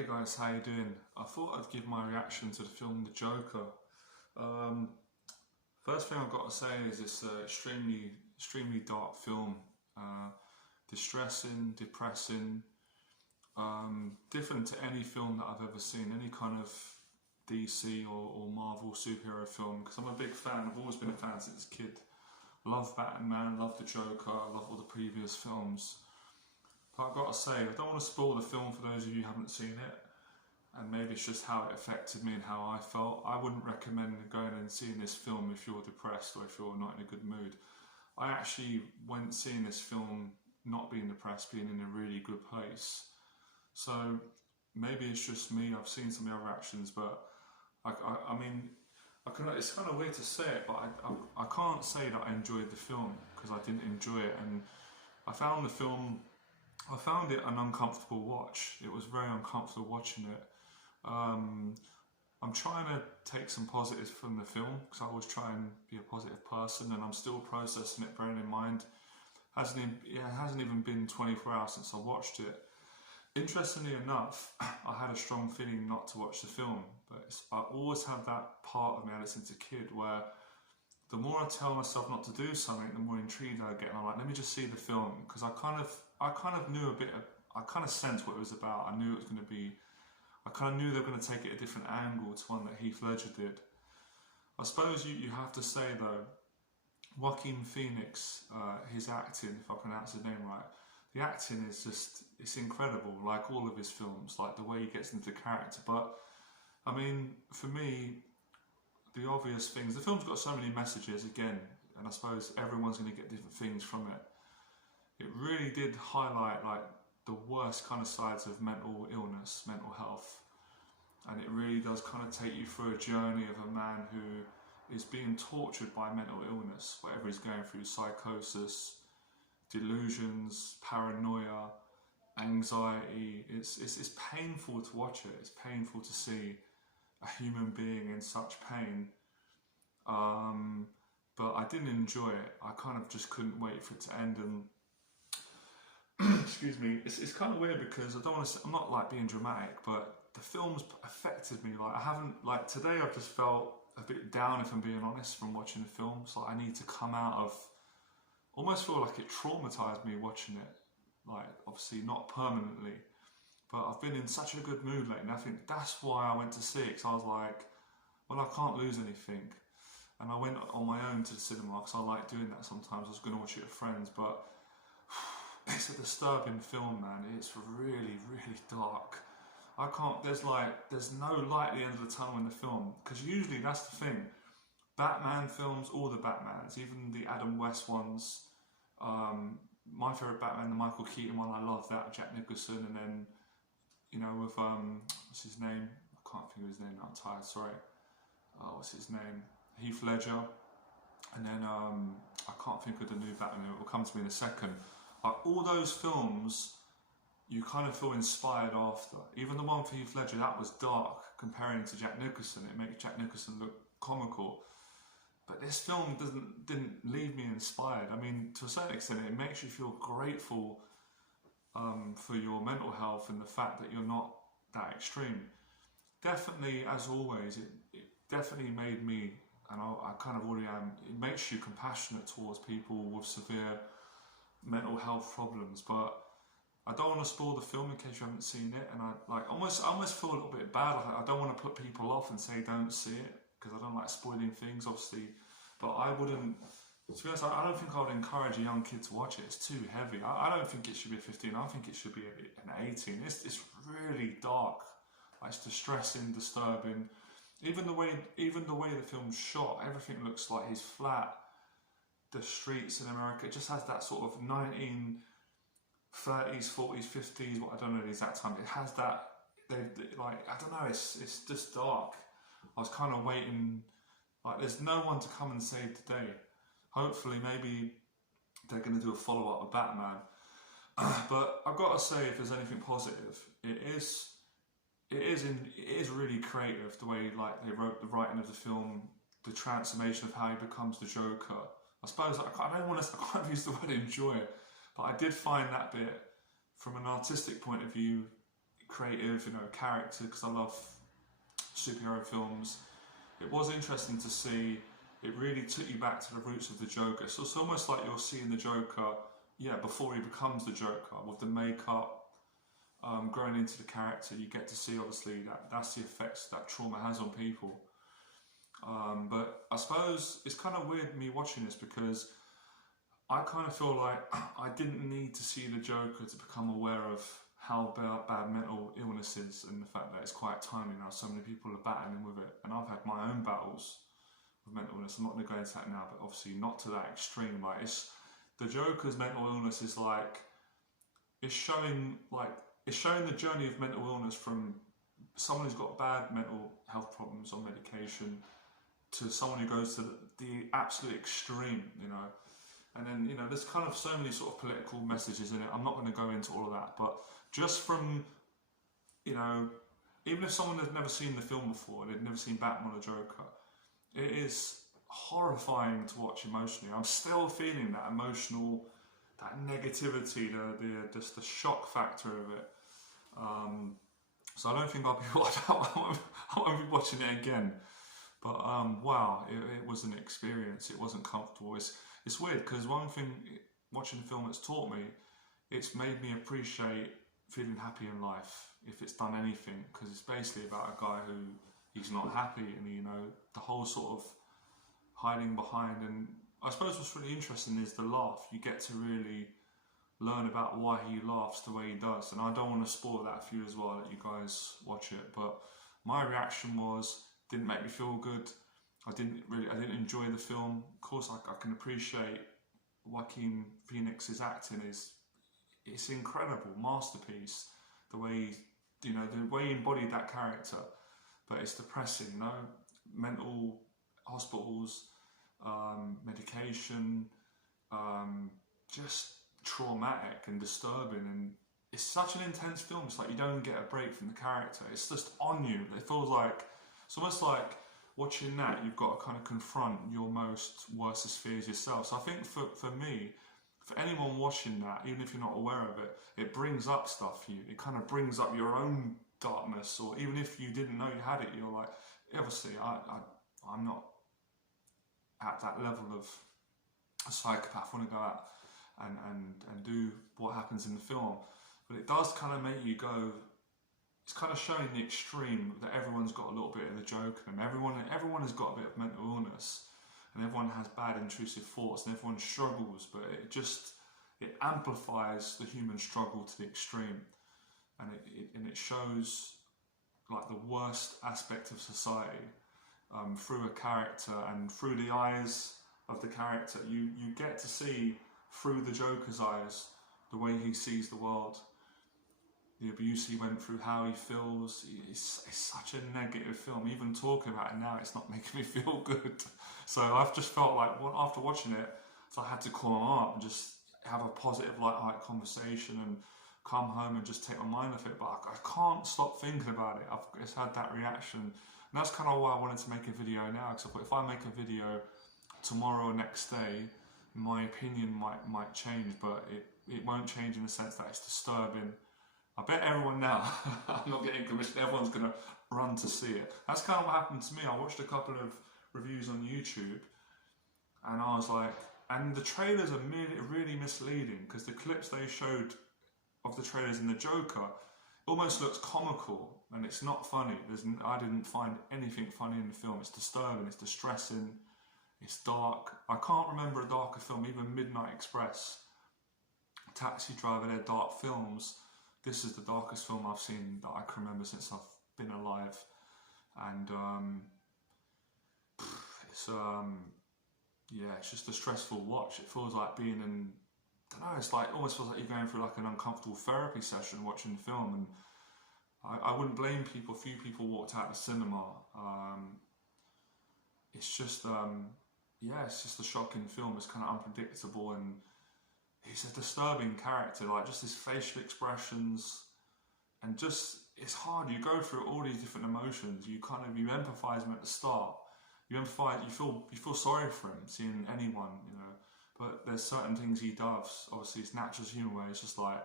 Hey guys, how you doing? I thought I'd give my reaction to the film The Joker. Um, First thing I've got to say is it's an extremely dark film. Uh, Distressing, depressing, different to any film that I've ever seen, any kind of DC or Marvel superhero film, because I'm a big fan. I've always been a fan since a kid. Love Batman, love The Joker, love all the previous films. But I've got to say, I don't want to spoil the film for those of you who haven't seen it, and maybe it's just how it affected me and how I felt. I wouldn't recommend going and seeing this film if you're depressed or if you're not in a good mood. I actually went seeing this film not being depressed, being in a really good place. So maybe it's just me. I've seen some of the other actions, but I mean, it's kind of weird to say it, but I can't say that I enjoyed the film because I didn't enjoy it, and I found it an uncomfortable watch. It was very uncomfortable watching it. I'm trying to take some positives from the film because I always try and be a positive person, and I'm still processing it, bearing in mind it hasn't even been 24 hours since I watched it. Interestingly enough, I had a strong feeling not to watch the film, but I always have that part of me ever since a kid where the more I tell myself not to do something, the more intrigued I get. And I'm like, let me just see the film, because I kind of knew I kind of sensed what it was about. I knew it was going to be, I kind of knew they were going to take it a different angle to one that Heath Ledger did. I suppose you have to say though, Joaquin Phoenix, his acting, if I pronounce his name right, the acting is just, it's incredible, like all of his films, like the way he gets into the character. But, I mean, for me, the obvious things, the film's got so many messages again, and I suppose everyone's going to get different things from it. It really did highlight like the worst kind of sides of mental illness, mental health, and it really does kind of take you through a journey of a man who is being tortured by mental illness, whatever he's going through, psychosis, delusions, paranoia, anxiety. It's painful to watch it. It's painful to see a human being in such pain. But I didn't enjoy it. I kind of just couldn't wait for it to end. And excuse me, it's kind of weird because I'm not like being dramatic, but the film's affected me. Like I haven't, like today I've just felt a bit down, if I'm being honest, from watching the film. So I need to come out of, almost feel like it traumatized me watching it. Like obviously not permanently, but I've been in such a good mood lately, and I think that's why I went to see it, because I was like, well, I can't lose anything. And I went on my own to the cinema because I like doing that sometimes. I was going to watch it with friends, but it's a disturbing film, man. It's really, really dark. There's no light at the end of the tunnel in the film, because usually that's the thing. Batman films, all the Batmans, even the Adam West ones, my favourite Batman, the Michael Keaton one, I love that, Jack Nicholson, and then, you know, with, what's his name? I can't think of his name now, I'm tired, sorry. What's his name? Heath Ledger. And then, I can't think of the new Batman, it will come to me in a second. All those films, you kind of feel inspired after. Even the one for Heath Ledger, that was dark, comparing to Jack Nicholson. It makes Jack Nicholson look comical. But this film didn't leave me inspired. I mean, to a certain extent, it makes you feel grateful for your mental health and the fact that you're not that extreme. Definitely, as always, it definitely made me, and I kind of already am, it makes you compassionate towards people with severe mental health problems. But I don't want to spoil the film in case you haven't seen it, and I almost feel a little bit bad. I don't want to put people off and say don't see it, because I don't like spoiling things, obviously. But I wouldn't, to be honest, I don't think I would encourage a young kid to watch it. It's too heavy. I don't think it should be a 15. I think it should be an 18. It's really dark. It's distressing, disturbing. Even the way the film's shot, everything looks like he's flat. The streets in America, it just has that sort of 1930s, 40s, 50s. I don't know the exact time. It has that. I don't know. It's just dark. I was kind of waiting. Like, there's no one to come and save the day. Hopefully, maybe they're going to do a follow-up of Batman. But I've got to say, if there's anything positive, it is really creative, the way like they wrote the writing of the film, the transformation of how he becomes the Joker. I suppose I can't use the word enjoy it, but I did find that bit from an artistic point of view creative, character, because I love superhero films. It was interesting to see. It really took you back to the roots of the Joker. So it's almost like you're seeing the Joker, before he becomes the Joker, with the makeup, growing into the character. You get to see, obviously, that's the effects that trauma has on people. But I suppose it's kind of weird me watching this, because I kind of feel like I didn't need to see the Joker to become aware of how bad mental illness is, and the fact that it's quite timely now. So many people are battling with it, and I've had my own battles with mental illness. I'm not going to go into that now, but obviously not to that extreme. Like, the Joker's mental illness is like, it's showing the journey of mental illness from someone who's got bad mental health problems on medication to someone who goes to the absolute extreme, And then, there's kind of so many sort of political messages in it. I'm not going to go into all of that, but just from, even if someone has never seen the film before, they've never seen Batman or Joker, it is horrifying to watch emotionally. I'm still feeling that emotional, that negativity, just the shock factor of it. So I don't think I won't be watching it again. But wow, it was an experience. It wasn't comfortable. It's weird, because one thing watching the film it's taught me, it's made me appreciate feeling happy in life, if it's done anything, because it's basically about a guy who he's not happy, and the whole sort of hiding behind. And I suppose what's really interesting is the laugh. You get to really learn about why he laughs the way he does, and I don't want to spoil that for you as well, let you guys watch it. But my reaction was, didn't make me feel good. I didn't enjoy the film. Of course, I can appreciate Joaquin Phoenix's acting it's incredible, masterpiece. The way the way he embodied that character, but it's depressing. Mental hospitals, medication, just traumatic and disturbing, and it's such an intense film. It's like you don't get a break from the character. It's just on you. It feels like it's almost like watching that, you've got to kind of confront your most worst fears yourself. So I think for me, for anyone watching that, even if you're not aware of it, it brings up stuff for you. It kind of brings up your own darkness, or even if you didn't know you had it, you're like, obviously, I'm not at that level of a psychopath. I want to go out and do what happens in the film, but it does kind of make you go. It's kind of showing the extreme that everyone's got a little bit of the Joker, and everyone has got a bit of mental illness, and everyone has bad intrusive thoughts, and everyone struggles, but it amplifies the human struggle to the extreme, and it shows like the worst aspect of society through a character, and through the eyes of the character. You get to see through the Joker's eyes the way he sees the world, the abuse he went through, how he feels. It's such a negative film. Even talking about it now, it's not making me feel good. So I've just felt like, after watching it, so I had to call him up and just have a positive, light conversation, and come home and just take my mind off it. But I can't stop thinking about it. I've just had that reaction. And that's kind of why I wanted to make a video now, because I thought if I make a video tomorrow or next day, my opinion might change, but it won't change in the sense that it's disturbing. I bet everyone now, I'm not getting commissioned, everyone's going to run to see it. That's kind of what happened to me. I watched a couple of reviews on YouTube, and I was like, and the trailers are really misleading, because the clips they showed of the trailers in the Joker almost looks comical, and it's not funny. I didn't find anything funny in the film. It's disturbing, it's distressing, it's dark. I can't remember a darker film, even Midnight Express, Taxi Driver, they're dark films. This is the darkest film I've seen that I can remember since I've been alive, and it's just a stressful watch. It feels like being in, I don't know, it's like almost feels like you're going through like an uncomfortable therapy session watching the film, and I wouldn't blame people. Few people walked out of the cinema. It's just it's just a shocking film. It's kind of unpredictable, and he's a disturbing character, like just his facial expressions, and just, it's hard. You go through all these different emotions. You empathise with him at the start. You feel sorry for him, seeing anyone, but there's certain things he does. Obviously, it's natural human way. It's just like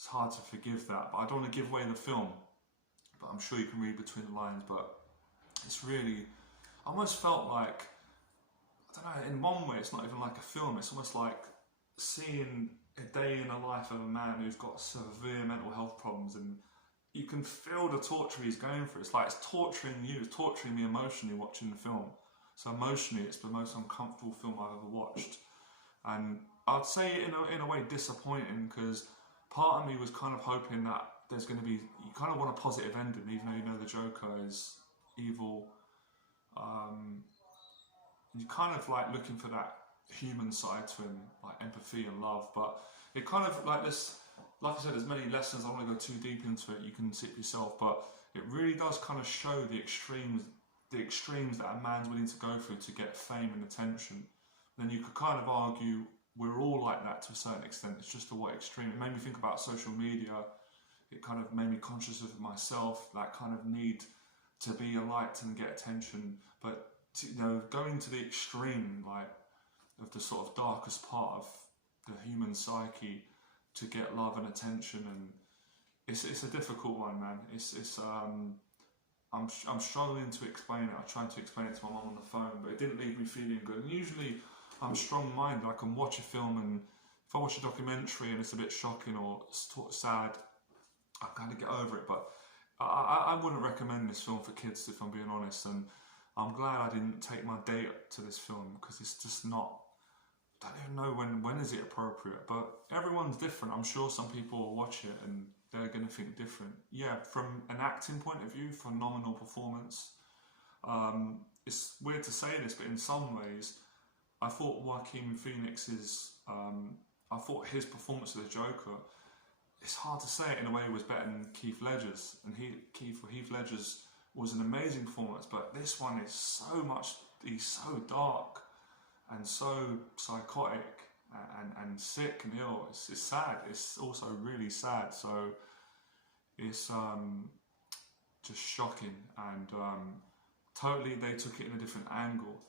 it's hard to forgive that. But I don't want to give away the film, but I'm sure you can read between the lines. But it's really, I almost felt like, I don't know, in one way it's not even like a film, it's almost like seeing a day in the life of a man who's got severe mental health problems, and you can feel the torture he's going through. It's like it's torturing you, it's torturing me emotionally watching the film. So emotionally it's the most uncomfortable film I've ever watched. And I'd say in a way disappointing, because part of me was kind of hoping that there's going to be, you kind of want a positive ending, even though you know the Joker is evil. You're kind of like looking for that human side to him, like empathy and love. But it kind of like this, like I said, there's many lessons. I don't want to go too deep into it. You can see it yourself, but it really does kind of show the extremes that a man's willing to go through to get fame and attention. Then you could kind of argue we're all like that to a certain extent. It's just to what extreme. It made me think about social media. It kind of made me conscious of myself, that kind of need to be liked and get attention. But going to the extreme, like of the sort of darkest part of the human psyche to get love and attention, and it's a difficult one, man. I'm struggling to explain it. I tried to explain it to my mum on the phone, but it didn't leave me feeling good. And usually I'm strong-minded. I can watch a film, and if I watch a documentary and it's a bit shocking or sad, I kind of get over it. But I wouldn't recommend this film for kids, if I'm being honest. And I'm glad I didn't take my date to this film, because it's just not, I don't even know when is it appropriate. But everyone's different. I'm sure some people will watch it and they're going to think different. Yeah, from an acting point of view, phenomenal performance. It's weird to say this, but in some ways, I thought Joaquin Phoenix's, I thought his performance of the Joker, it's hard to say it in a way, it was better than Heath Ledger's. And Heath Ledger's was an amazing performance, but this one is so much, he's so dark and so psychotic and sick and ill. It's sad. It's also really sad. So it's just shocking, and totally they took it in a different angle.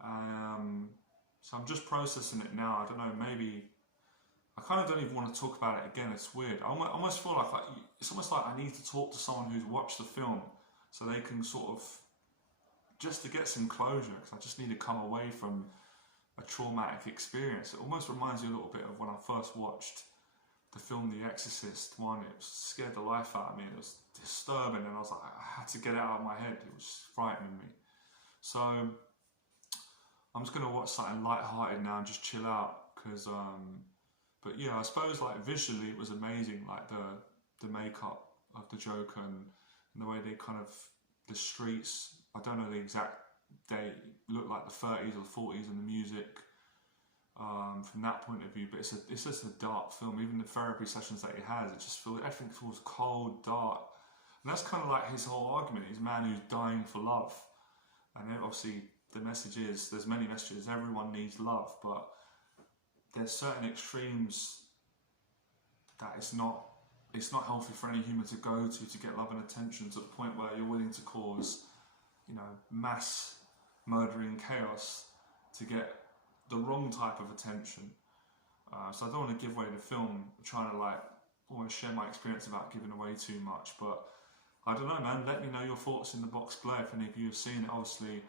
So I'm just processing it now. I don't know, maybe I kind of don't even want to talk about it again. It's weird. I almost feel like it's almost like I need to talk to someone who's watched the film, so they can sort of, just to get some closure, because I just need to come away from a traumatic experience. It almost reminds me a little bit of when I first watched the film The Exorcist 1. It scared the life out of me. It was disturbing, and I was like, I had to get it out of my head. It was frightening me. So I'm just going to watch something light-hearted now and just chill out, because but yeah, I suppose like visually it was amazing, like the makeup of the Joker and the way they kind of, the streets, I don't know the exact date, looked like the 30s or 40s, and the music from that point of view. But it's just a dark film. Even the therapy sessions that he has, it just feels, everything feels cold, dark. And that's kind of like his whole argument. He's a man who's dying for love. And then obviously the message is, there's many messages, everyone needs love, but there's certain extremes that it's not healthy for any human to go to get love and attention, to the point where you're willing to cause, mass murdering chaos to get the wrong type of attention. So I don't want to give away the film, trying to almost share my experience about giving away too much, but I don't know, man. Let me know your thoughts in the box below if any of you have seen it. Obviously,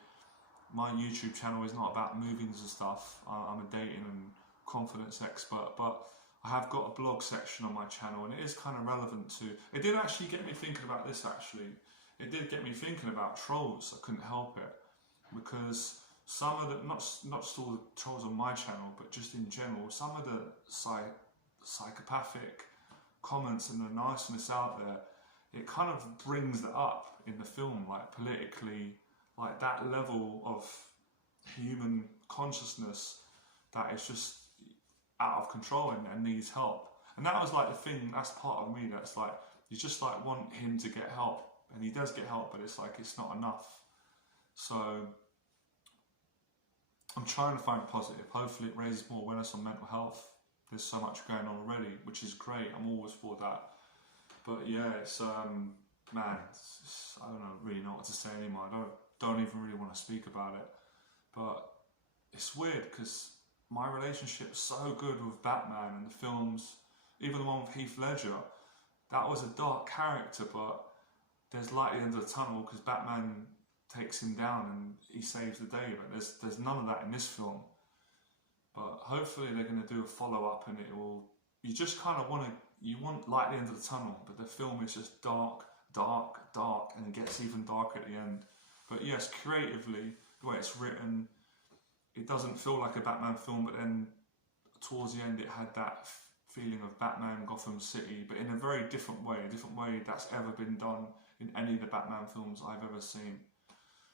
my YouTube channel is not about movies and stuff. I'm a dating and confidence expert, but I have got a blog section on my channel, and it is kind of relevant to, it did actually get me thinking about this actually. It did get me thinking about trolls. I couldn't help it, because some of the, not just all the trolls on my channel, but just in general, some of the psychopathic comments and the niceness out there, it kind of brings that up in the film, like politically, like that level of human consciousness that is just out of control and needs help. And that was like the thing, that's part of me that's like, you just like want him to get help, and he does get help, but it's like, it's not enough. So I'm trying to find positive. Hopefully it raises more awareness on mental health. There's so much going on already, which is great. I'm always for that. But yeah, it's man, I don't really know what to say anymore. I don't even really want to speak about it. But it's weird, because my relationship's so good with Batman and the films Even the one with Heath Ledger, that was a dark character, but there's light at the end of the tunnel because Batman takes him down and he saves the day. But there's none of that in this film. But hopefully they're going to do a follow-up, and it will. You just kind of want light at the end of the tunnel, but the film is just dark, dark, dark, and it gets even darker at the end. But yes, creatively, the way it's written, it doesn't feel like a Batman film, but then towards the end it had that feeling of Batman, Gotham City, but in a very different way that's ever been done in any of the Batman films I've ever seen.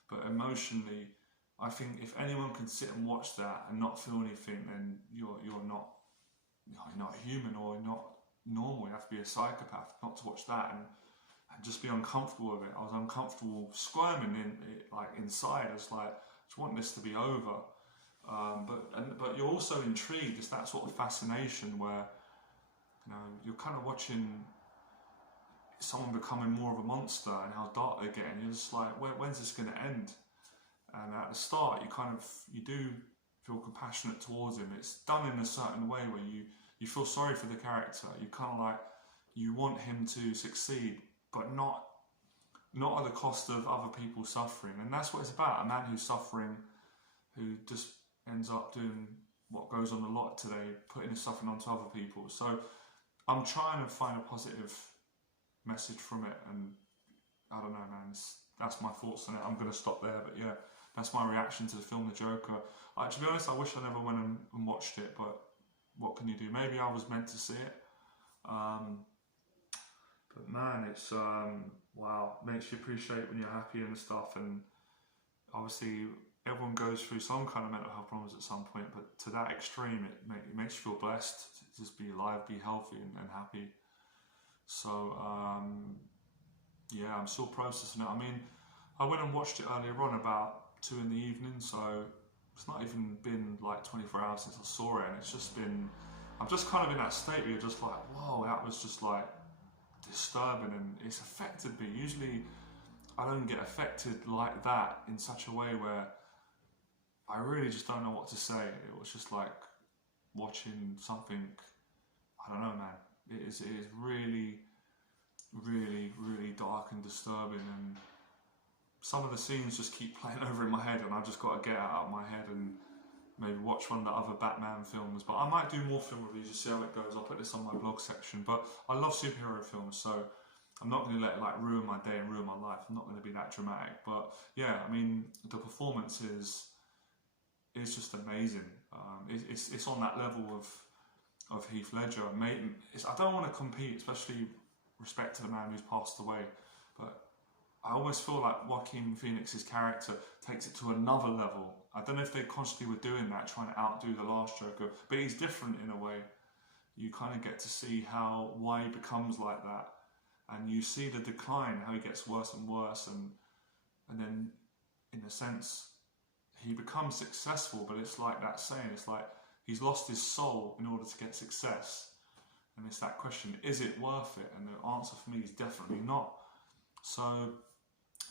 But emotionally, I think if anyone can sit and watch that and not feel anything, then you're not human, or you're not normal. You have to be a psychopath not to watch that and just be uncomfortable with it. I was uncomfortable, squirming inside. I was like, I just want this to be over. But you're also intrigued. It's that sort of fascination where you're kind of watching someone becoming more of a monster and how dark they're getting. You're just like, when's this going to end? And at the start, you do feel compassionate towards him. It's done in a certain way where you feel sorry for the character. You kind of like, you want him to succeed, but not at the cost of other people suffering. And that's what it's about. A man who's suffering, who just ends up doing what goes on a lot today, putting his suffering onto other people. So I'm trying to find a positive message from it, and I don't know, man, that's my thoughts on it. I'm going to stop there, but yeah, that's my reaction to the film The Joker. To be honest, I wish I never went and watched it, but what can you do? Maybe I was meant to see it. But man, it's wow, makes you appreciate when you're happy and stuff. And obviously everyone goes through some kind of mental health problems at some point, but to that extreme, it makes you feel blessed to just be alive, be healthy and happy. So yeah, I'm still processing it. I mean, I went and watched it earlier on about 2 in the evening, so it's not even been like 24 hours since I saw it, and it's just been, I'm just kind of in that state where you're just like, whoa, that was just like disturbing, and it's affected me. Usually I don't get affected like that in such a way where I really just don't know what to say. It was just like watching something, I don't know, man. It is really, really, really dark and disturbing, and some of the scenes just keep playing over in my head, and I've just got to get it out of my head and maybe watch one of the other Batman films. But I might do more film reviews to see how it goes. I'll put this on my blog section. But I love superhero films, so I'm not going to let it like ruin my day and ruin my life. I'm not going to be that dramatic. But yeah, I mean, the performance is just amazing. It's on that level of Heath Ledger. I don't want to compete, especially respect to the man who's passed away, but I always feel like Joaquin Phoenix's character takes it to another level. I don't know if they constantly were doing that, trying to outdo the last Joker, but he's different in a way. You kind of get to see why he becomes like that, and you see the decline, how he gets worse and worse, and then in a sense he becomes successful, but it's like that saying, it's like he's lost his soul in order to get success. And it's that question, is it worth it? And the answer for me is definitely not. So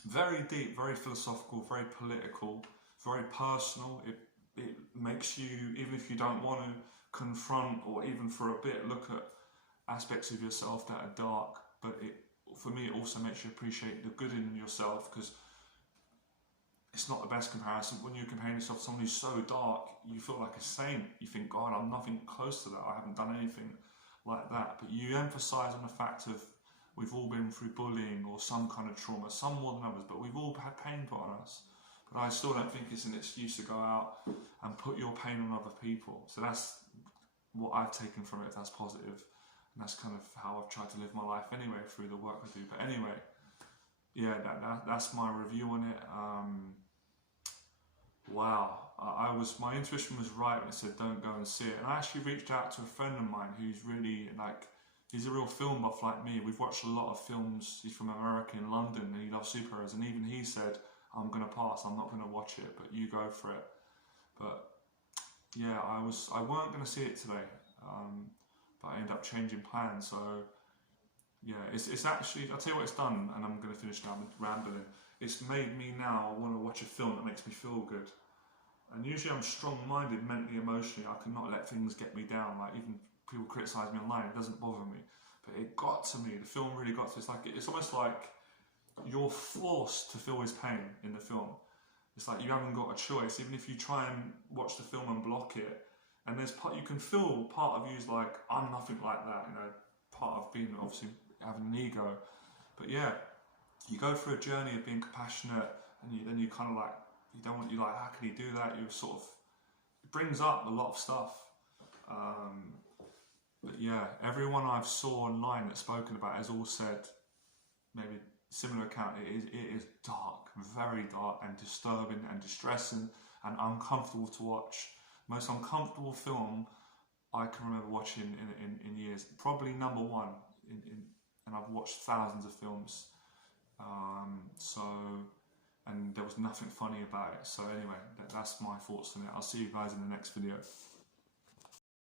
very deep, very philosophical, very political, very personal. It makes you, even if you don't want to confront or even for a bit look at aspects of yourself that are dark, but for me it also makes you appreciate the good in yourself, because it's not the best comparison. When you're comparing yourself to someone who's so dark, you feel like a saint. You think, God, I'm nothing close to that. I haven't done anything like that. But you emphasise on the fact of we've all been through bullying or some kind of trauma, some more than others, but we've all had pain put on us. But I still don't think it's an excuse to go out and put your pain on other people. So that's what I've taken from it, that's positive. And that's kind of how I've tried to live my life anyway, through the work I do. But anyway, yeah, that's my review on it. Wow, my intuition was right when it said don't go and see it. And I actually reached out to a friend of mine who's really like, he's a real film buff like me. We've watched a lot of films. He's from America in London, and he loves superheroes. And even he said, I'm going to pass, I'm not going to watch it, but you go for it. But yeah, I weren't going to see it today, but I ended up changing plans. So yeah, it's actually, I'll tell you what it's done, and I'm going to finish now, I'm rambling. It's made me now want to watch a film that makes me feel good. And usually I'm strong-minded, mentally, emotionally. I cannot let things get me down. Like even people criticise me online, it doesn't bother me. But it got to me, the film really got to me. It's almost like you're forced to feel his pain in the film. It's like you haven't got a choice, even if you try and watch the film and block it. And there's part, you can feel part of you's like, I'm nothing like that, you know, part of being, obviously, having an ego. But yeah, you go through a journey of being compassionate, and then you kind of like, you like, how can he do that? You sort of, it brings up a lot of stuff. But yeah, everyone I've saw online that's spoken about has all said, maybe similar account, it is dark, very dark and disturbing and distressing and uncomfortable to watch. Most uncomfortable film I can remember watching in years. Probably number one, and I've watched thousands of films. And there was nothing funny about it. So anyway, that's my thoughts on it. I'll see you guys in the next video.